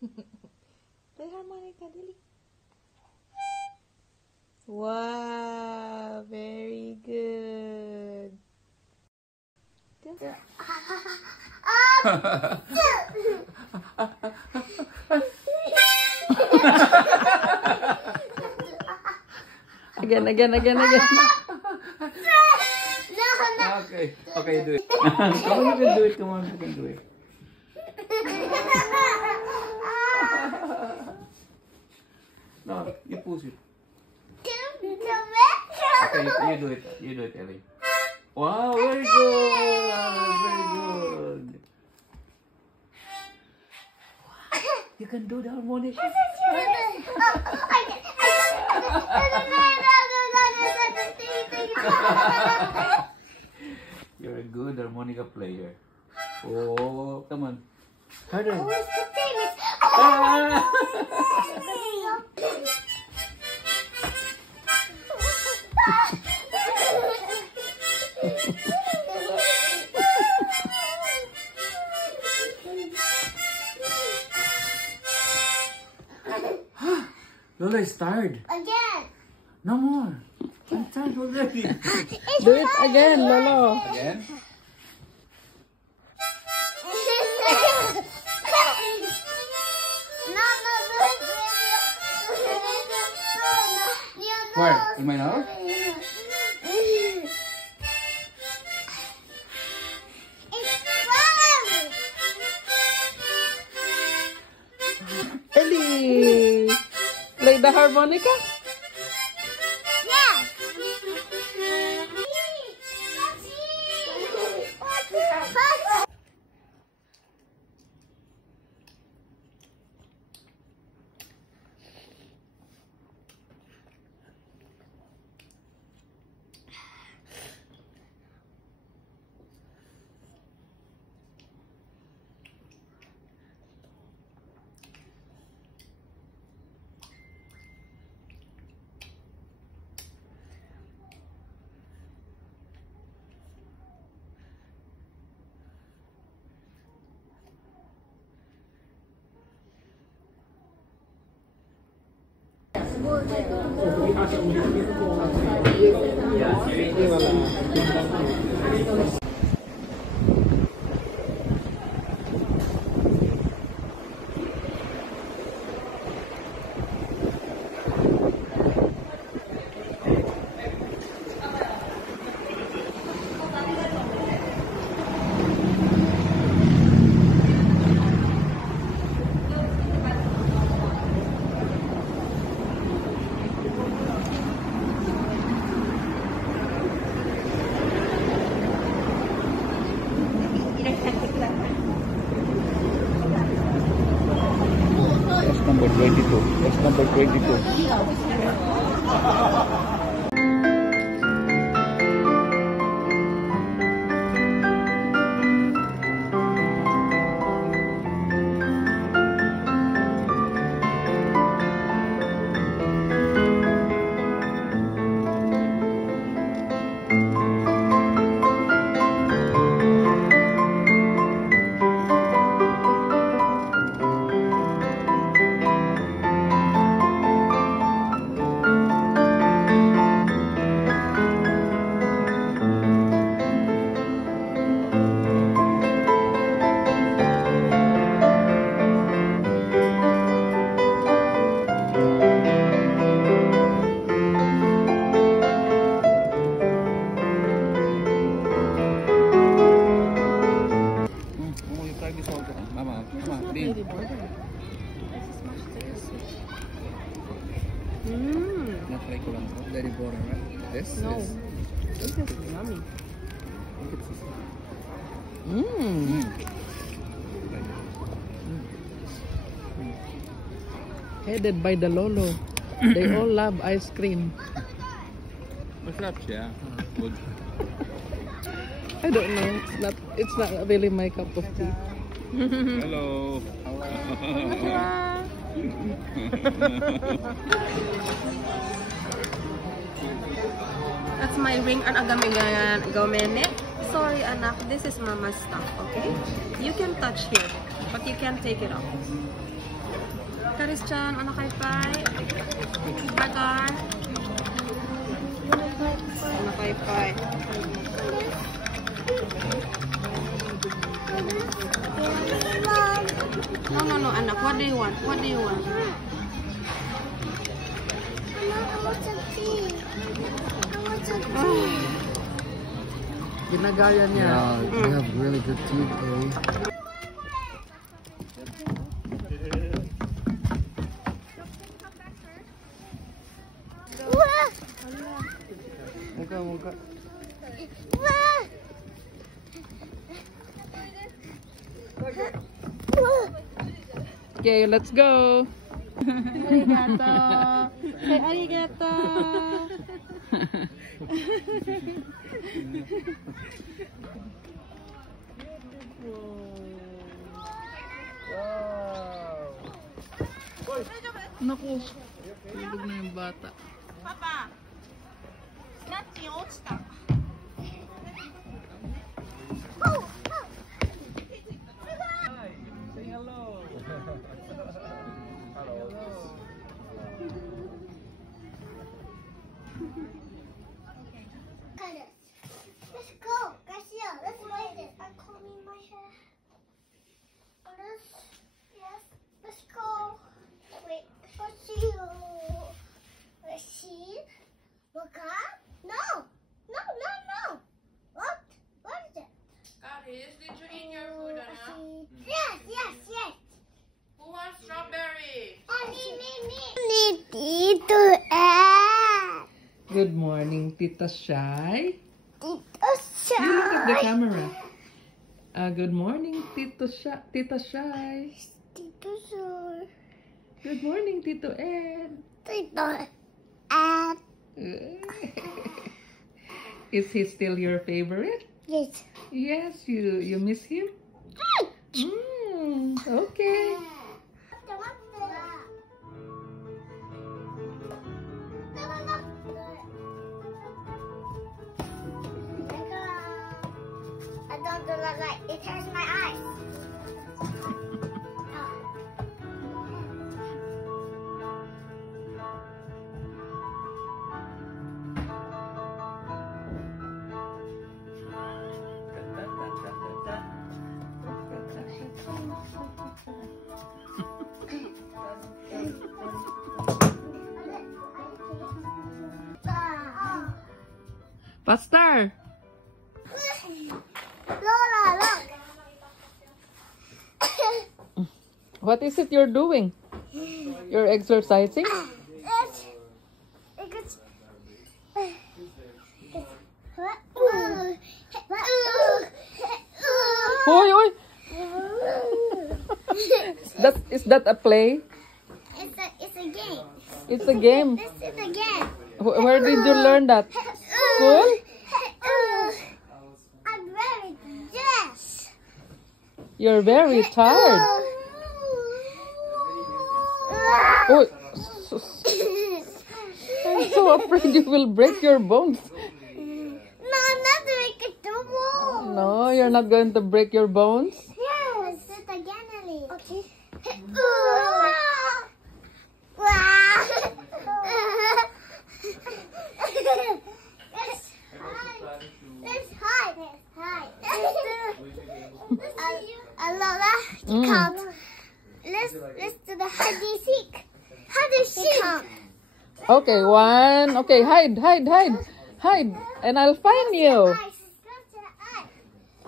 Play harmonica, dali. Wow, very good. Again. Okay, do it. Come on, you can do it. Come on, you can do it. No, you push it. Okay, you do it. You do it, Ellie. Wow, very good. Very good. You can do the harmonic. You're a good harmonica player. Oh, come on. Harder. Lola is tired. Again. No more. I'm tired already. Do it again, Lolo. Again? Where? In my nose? Ellie, play the harmonica. Number 22. That's number 22. Natry ko lang to. Very boring, right? This No. is... This is yummy. Headed by the Lolo. They all love ice cream. Masarap siya. Good. I don't know. It's not really my cup of tea. Hello. That's my ring and agamene. Sorry, anak. This is mama's stuff, okay? You can touch here, but you can't take it off. Karis-chan, anak kay Pai. Bagar. Anak kay Pai. No, anak. What do you want? What do you want? Ginagaya niya. Yeah, you have really good teeth, eh? Muka. Okay, let's go. Arigato. Say arigato. Naku. Tulog na yung bata. Papa, snatching落ちた。Say hello. Let's go, Garcia. Let's play this. I'm combing my hair. Yes, let's go. Wait, let's see. Let's see. Look up. No. What? What is it? Karis, did you eat your food, anak? Yes. Who wants strawberry? Me. Need to add. Good morning, Tita Shy. Tito You look at the Shy. camera. Good morning, Tita Shy. Tito Shy. Good morning, Tito Ed. Tito add. Is he still your favorite? Yes. Yes, you miss him? Okay. I don't do that light. It hurts my eyes. Faster. Lola, look. What is it you're doing? You're exercising? Hoy! Is that a play? It's a game. It's a game. This is a game. Where did you learn that? School? I'm very yes. You're very tired. Oh, I'm so afraid you will break your bones. No, I'm not doing it double. No, you're not going to break your bones. Yes. Let's do it again, Ellie. Okay. Let's hide. Lola, count. Let's do the hide and seek. Hide and seek. Okay, one. Okay, hide. And I'll find you.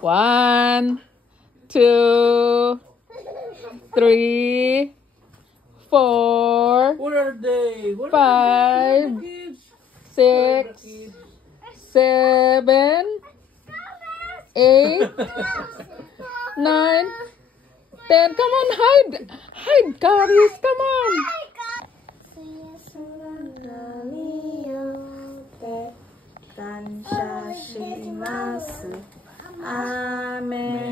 1, 2, 3, 4, Where are they? 5, 6, 7, 8, 9, 10. Come on, hide. Hide, Karis. Come on. Amen.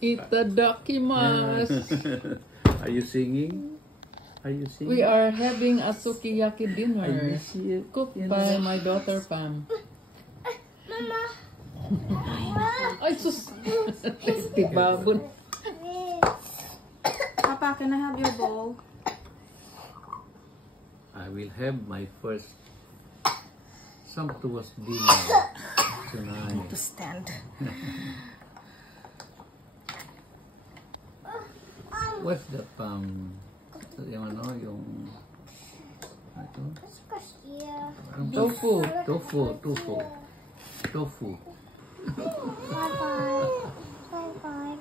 Itadakimasu. Are you singing? Are you singing? We are having a sukiyaki I dinner miss you. cooked by my daughter Pam. Mama, Ay, sus! Tibabon. Papa, can I have your bowl? I will have my first sumptuous dinner tonight. To stand. What's that yung ano, yung ito? Tofu. Tofu. Bye-bye. Bye-bye.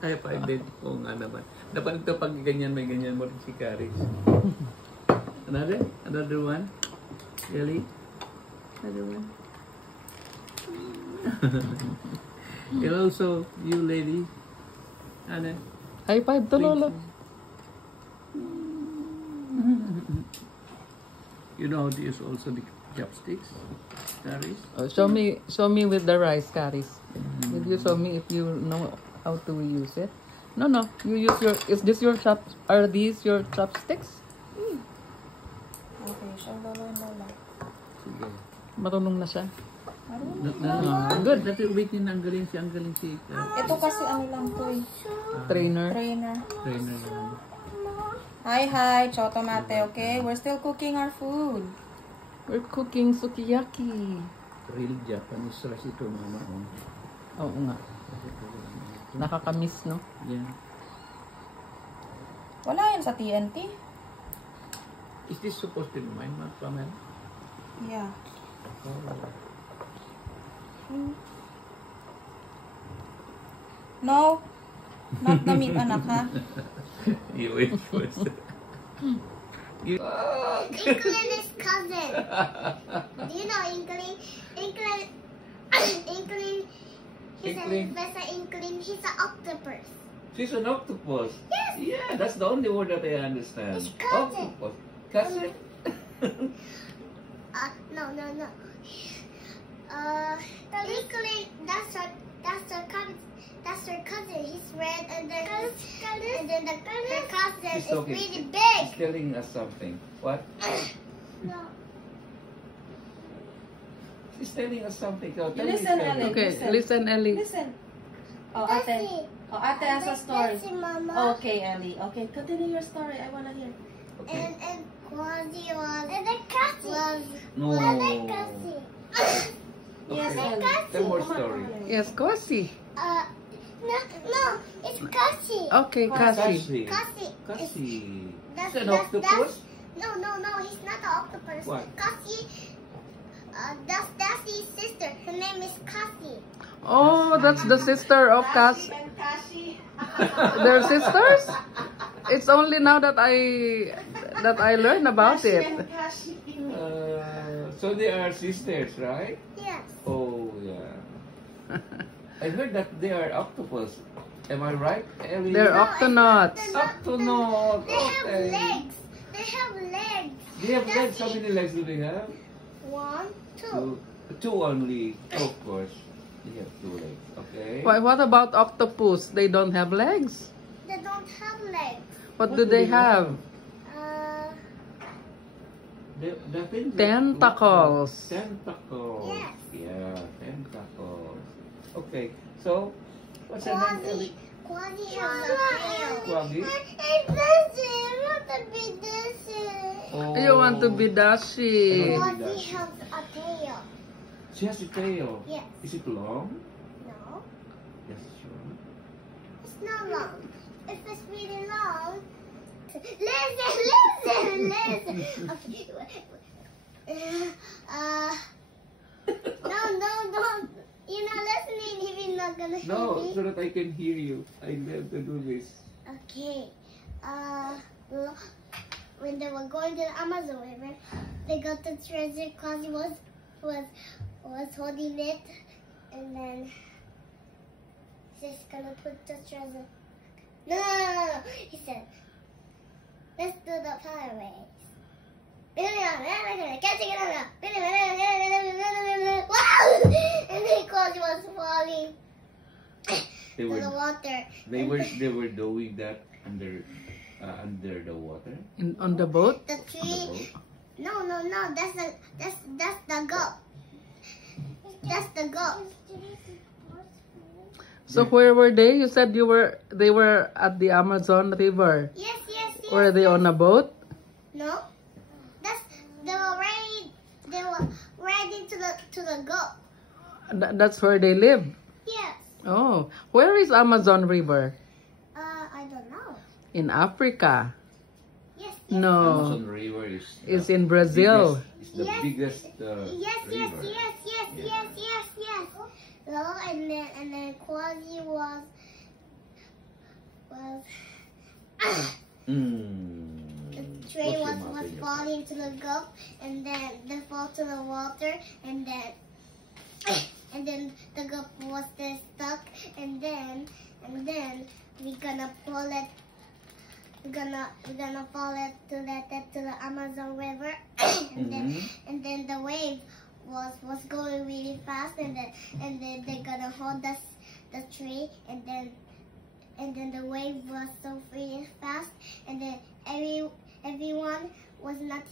Ay, pa-ibig ko nga naman. Dapat ito pag ganyan, may ganyan mo rin si Caris. Another one? Really? Another one? And also, you lady. Ano? High five to Lolo. You know how to use also the chopsticks, Caris? Oh, show me with the rice, Caris. Will you show me if you know how to use it? No. You use your. Is this your chop? Are these your chopsticks? Okay, show Lolo and Lola. Sige. Marunong na siya. Good. Dati wait din, ang galing si Ito kasi ano lang to eh. Trainer. Trainer. trainer naman. Hi, Choto Mate, okay? We're still cooking our food. We're cooking sukiyaki. Real Japanese rice ito, mama. Oo nga. Nakakamiss, no? Yeah. Wala yan sa TNT. Is this supposed to be mine, Pamela? Yeah. No, not the meat, anak, ha? You wait first. Inkling is cousin. Do you know Inkling? Inkling. He's Inkling? a Professor Inkling. He's an octopus. She's an octopus. Yes. Yeah, that's the only word that I understand. It's cousin. Octopus. Cousin? No. Inkling. That's her cousin. He's red, and then her cousin She's is talking. really big. She's telling us something. What? No. She's telling us something. Oh, tell Listen, me, Alex. Okay, listen, Ellie. Listen. Oh, ate. Oh, ate has a story. That's it, Mama. Okay, Ellie. Okay, continue your story. I wanna hear. Okay. And Quasi was. And then Cassie was. No. And then Cassie. Yes, Okay. Ellie. Tell more story. Yes, Kosi. No, it's Cassie. Okay, Kasi. Cassie. It's an octopus? No, he's not an octopus. What? Cassie. That's Dassie's sister. Her name is Cassie. Oh, that's the sister of Kas. And Kashi. They're sisters? It's only now that I learned about it. Kashi. So they are sisters, right? Yes. Oh, yeah. I heard that they are octopus. Am I right, Ellie? They're octonauts. Octonaut. They have Okay. legs. They have legs. They have legs. How many legs do they have? 1, 2. Two only. Of course. They have 2 legs. Okay. What about octopus? They don't have legs. They don't have legs. What do they have? The things that Tentacles. Tentacles. Yes. Yeah, tentacles. Okay. So, what's her name, Ellie? Quasi has a tail. Quaggy? It's Dassy. I want to be Dassy. Oh. You want to be Dashi. Quasi has a tail. She has a tail. Yes. Is it long? No, Yes, sure. it's not long. If it's really long, listen. Okay. No. You're not listening if you're not gonna hear No, me. so that I can hear you. I love to do this. Okay. When they were going to the Amazon River, they got the treasure. Quasi was holding it, and then he's gonna put the treasure. No. He said, "Let's do the pirates." Catching it on. Wow! And then Quasi was falling They to were the water. they were doing that under the water. On the boat? The On the tree. boat. No. That's the goat. That's the goat. So where were they? You said they were at the Amazon River. Yes, yes, yes. Were they on a boat? No, they were riding to the goat. That's where they live. Yes. Oh, where is Amazon River? I don't know. In Africa. Yes. No, Amazon River is it's in Brazil. It's the Yes. biggest Yes, yes, river. yes, yes, Yeah. yes, yes, yes. No, and then Quasi was the tray was falling to the goat, and then they fall to the water, and then the goat was there stuck, and then we're gonna pull it. We're gonna fall it to the Amazon River, and then the wave was going really fast, and then they're gonna hold the tree, and then the wave was so really fast, and then everyone was not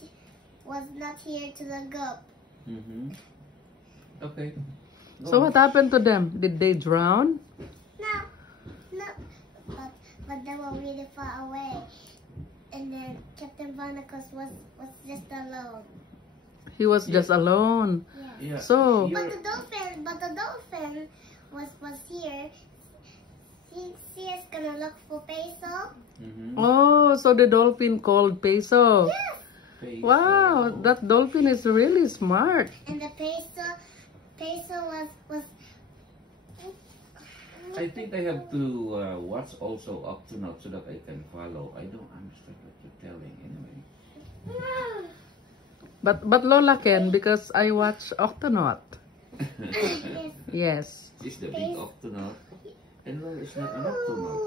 here to the goat. Okay. So what happened to them? Did they drown? No, but they were really far away, and then Captain Barnacles was just alone. He was just alone. Yeah. So But the dolphin was here. He is gonna look for Peso. oh, so the dolphin called Peso. Yes. Wow, that dolphin is really smart. And the Peso was. I think I have to watch also Octonaut so that I can follow. I don't understand what you're telling anyway. But Lola can because I watch Octonaut. Yes. It's the big Octonaut. And well, it's not an Octonaut.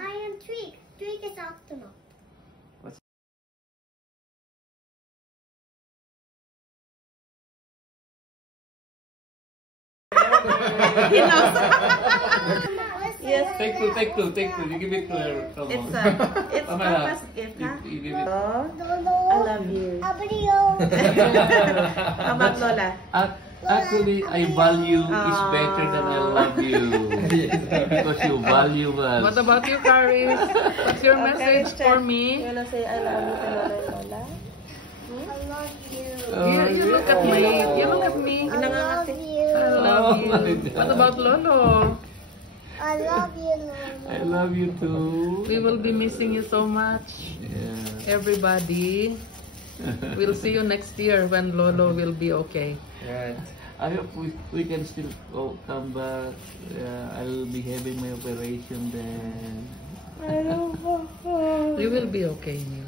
I am Tweak. Tweak is Octonaut. Yes. Take two. You give it to her. Come on. It's Tama Papa's na. gift, ha? You give it. Oh, Lolo. I love you. Abrio. How about Lola? Actually, I value is better than I love you. Because you value us. What about you, Caris? What's your message for me? You wanna say I love you to Lola and Lola? I love you. You look at me. You look at me. I love you. I love you. What about Lolo? I love you, Lolo. I love you too. We will be missing you so much. Yeah. Everybody. We'll see you next year when Lolo will be okay. Right. I hope we can still come back. I'll be having my operation then. You will be okay, Nick.